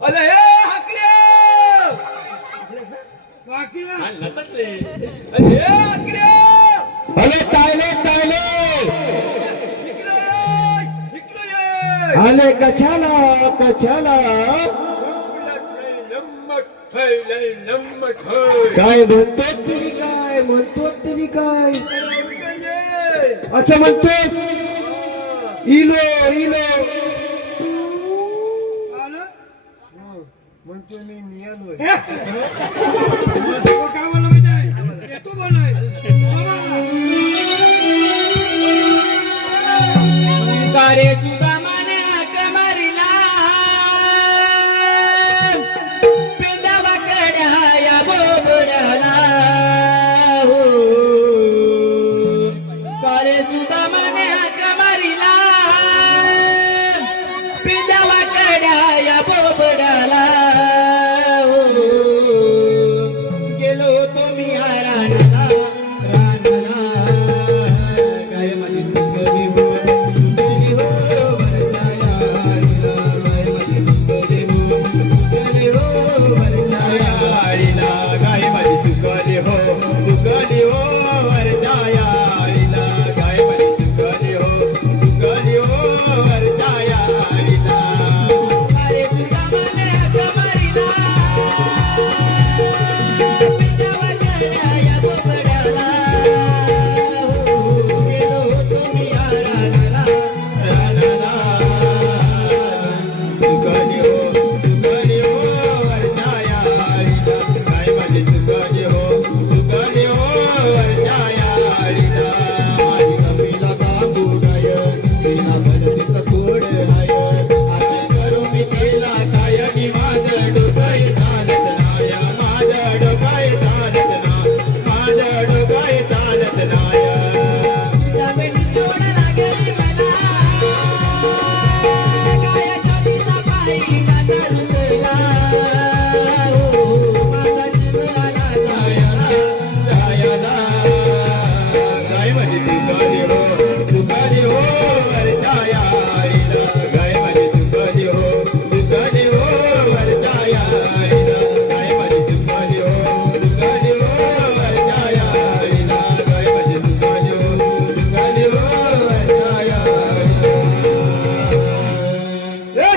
अरे हे हाकल्या. अरे हे हाकल्या इकडे ये. आले कशाला कशाला. काय म्हणतो तरी काय म्हणतो तरी काय. असं म्हणतो इलो इलो आलं? म्हणतो मी नियालोय हे? तो काय बोलला माहिती आहे? येतो बोलाय. बाबा. போபட माझं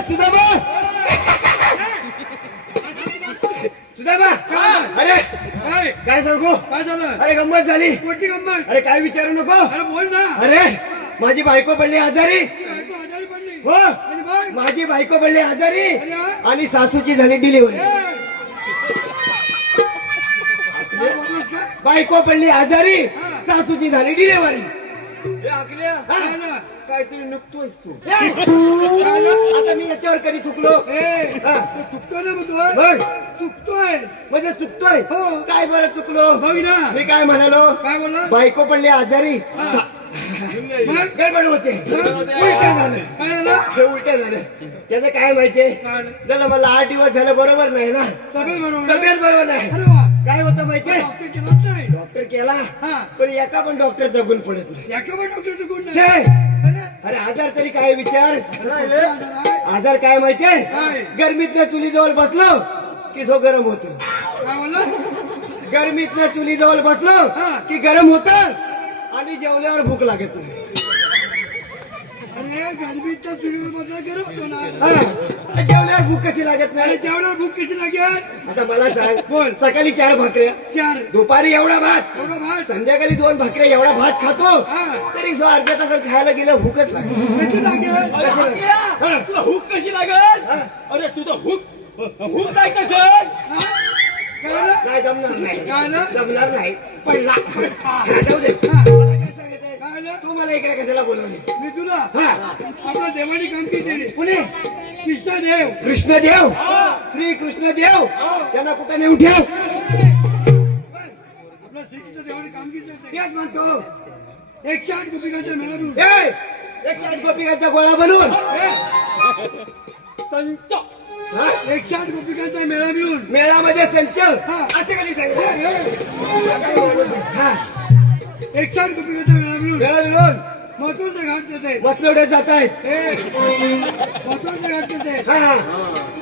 सुदामा! सुदामा! अरे! काय? काय सांगू? काय झालं? अरे गंमत झाली. कोणती गंमत? अरे काय विचारू नको. अरे बोल ना. अरे माझी बायको पडली आजारी. बायको आजारी पडली हो. आणि माझी बायको पडली आजारी. अरे? आणि सासूची झाली डिलिव्हरी. बोललास का? बायको पडली आजारी. सासूची झाली डिलिव्हरी. काहीतरी नुकतोयस तू? आता मी याच्यावर कधी चुकलो ए. तो चुकतोय ना बघ चुकतोय म्हणजे चुकतोय हो. काय बरं चुकलो ना. मी काय म्हणालो? काय बोलला? बायको पडली आजारी. मग? गडबड होते. उलट झालं. काय झालं? हे उलट झालं. त्याचं काय माहितीये? झालं? झालं मला आठ दिवस झालं बरोबर नाही ना. तब्येत बरोबर? तब्येत बरोबर नाही. काय होतं माहितीये? डॉक्टर केलाच नाही डॉक्टर केला हा. पण एका पण डॉक्टर जगून पडत नाही. याच्या पण डॉक्टरचं गुण छे! नाही अरे, अरे आजार तरी काय विचार? आजार काय माहितीये? गरमीतनं चुलीजवळ बसलो की तो गरम होतो. काय बोलला? गरमीतनं चुलीजवळ बसलो हा. की गरम होत आणि जेवल्यावर भूक लागत नाही. अरे गरमीच्या चुलीवर बदला गरम होतो ना? हा. जेवल्यावर भूक कशी लागत अरे नाही जेवणावर भूक कशी लागेल आता मला सांग बोल. सकाळी चार भाकऱ्या चार दुपारी एवढा भात एवढा भात संध्याकाळी दोन भाकऱ्या एवढा भात खातो हा. तरी जो अर्ध्या तासात खायला गेलं भूकच कशी लागेल अरे हाकल्या, हा. तुला हुक कशी लागल हा. अरे तुझं हुक हुक काय कसं हा? काय झालं? नाही जमणार नाही काय ना? जमणार नाही पडला हा, जाऊ दे. मला काय सांगायचंय? तू मला इकडे कशाला बोलवले? मी तुला हा आपल्या देवानी काम केली पुणे कृष्णदेव. कृष्णदेव? श्री कृष्णदेव? त्यांना कुठे नेऊन ठेव? आपल्या श्रीकृष्ण देवाने कामगिरी करते तेच म्हणतो. एकशे आठ गोपिकांच्या मेळावून ए, एकशे आठ गोपिकांचा गोळा बनवून. संत हा? एकशे आठ गोपिकांचा मेळा मिळून. मेळामध्ये संच? हा. असं कधी सांगितलं? हा. एकशे आठ गोपिकांचा मेळा वेळा मिळून महत्वाचं घाट देते वसलवड्यात जात आहेत. हे महत्वाचं घाट देते हा हा.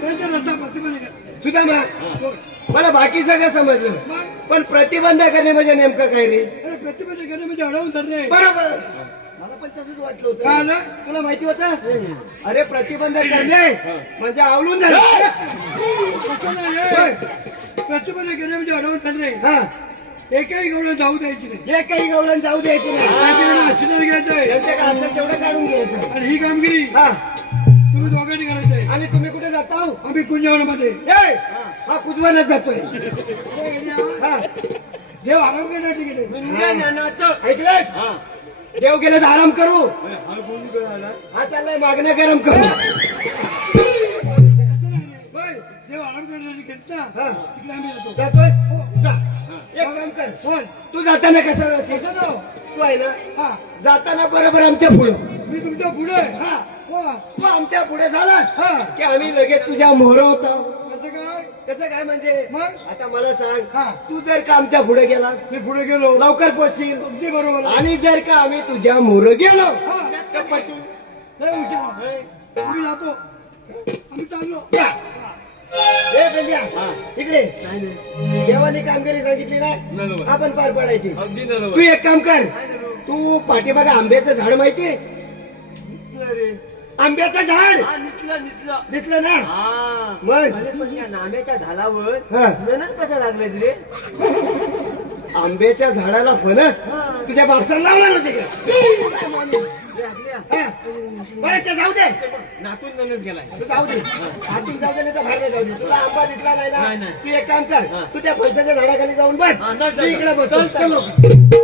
त्यांचा रस्ता प्रतिबंध करा. सुद्धा मला बाकी सगळं समजलं? मग? पण प्रतिबंध करणे म्हणजे नेमकं काय रे? अरे प्रतिबंध करणे म्हणजे अडवून धरणे. बरोबर. मला पण तसंच वाटलं काय होतं आलं? तुला माहिती होतं? अरे प्रतिबंध करणे म्हणजे आवळून धरणे. प्रतिबंध करणे म्हणजे अडवून धरणे. हा. एकही गवळण जाऊ द्यायची नाही. हे काही गवळण जाऊ द्यायची नाही. त्यांच्याकडे आशीर्वाद घ्यायचा आहे. त्यांच्या काय असेल तेवढं काढून घ्यायचं. आणि ही कामगिरी हा. तुम्ही दोघांनी करायची आहे. आणि तुम्ही कुठे जाता हो? आम्ही कुंजवनामध्ये. ए, हा कुजवानाच जातोय. हा. देव आराम करण्यासाठी गेले ऐकलं देव गेले तर आराम करू. हा चाललाय मागण्या गरम करू. देव आराम करण्यासाठी गेले ना? हा. तिकडे आम्ही येतो जातोय? जा. एक काम कर. तू जाताना कसं कसं नाव तू आहे ना? हा. जाताना बरोबर आमच्या पुढं. मी तुमच्यापुढे हा. वा तू आमच्या पुढे झाला. हा. की आम्ही लगेच तुझ्या मोहर होता कसं काय? कसं काय म्हणजे? मग? आता मला सांग. हा. तू जर का आमच्या पुढे गेला मी पुढे गेलो. लवकर पोचशील. अगदी बरोबर. आहे. आणि जर का आम्ही तुझ्या मोहर गेलो हा. तर पटू. लय हुशार. आहे. आम्ही जातो. आम्ही चाललो. या. पेंड्या, इकडे. देवानी कामगिरी सांगितली. ना आपण पार पडायची. अगदी तू एक काम कर. तू पाठीमागे आंब्याचं झाड माहितीये आंब्याचं झाड. निघलं ना? हा. मग? या नाम्याच्या झाडावर. फणस कसं लागले रे? आंब्याच्या झाडाला फणस? तुझ्या बापसाला लावणार होते का? हा. बरं ते जाऊ दे. नातून ननच गेलाय. तू जाऊ दे. आतून जाऊ दे नाही तर बाहेर जाऊ दे. तुला आंबा दिसला नाही नाही, ना. तू एक काम कर. तू त्या फणसाच्या झाडाखाली जाऊन बस. इकडे बस.